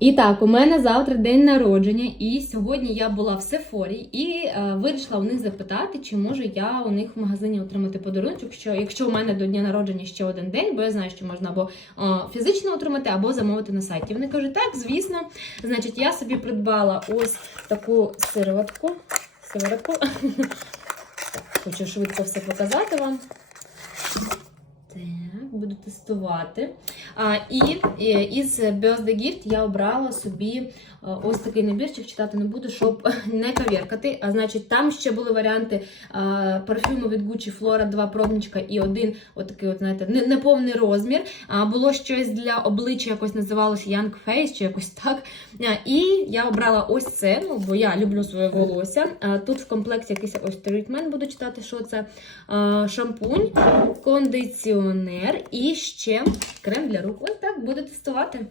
І так, у мене завтра день народження, і сьогодні я була в Сефорі і е, вирішила у них запитати, чи можу я у них в магазині отримати подарунок, що якщо у мене до дня народження ще один день, бо я знаю, що можна або е, фізично отримати, або замовити на сайті. Вони кажуть, так, звісно. Значить, я собі придбала ось таку сироватку. Сиворотку. Хочу швидко все показати вам. Так, тестувати. А, і із Birthday Gift я обрала собі е, ось такий набірчик, читати не буду, щоб не кавіркати. А значить, там ще були варіанти е, парфюму від Gucci Flora, два пробничка і один, отакий, от, знаєте, неповний розмір. Було щось для обличчя, якось називалося Young Face чи якось так. І я обрала ось це, ну, бо я люблю своє волосся. Тут в комплекті якийсь ось тритмент, буду читати, що це. Шампунь, кондиціонер і ще крем для рук. Ось так буду тестувати.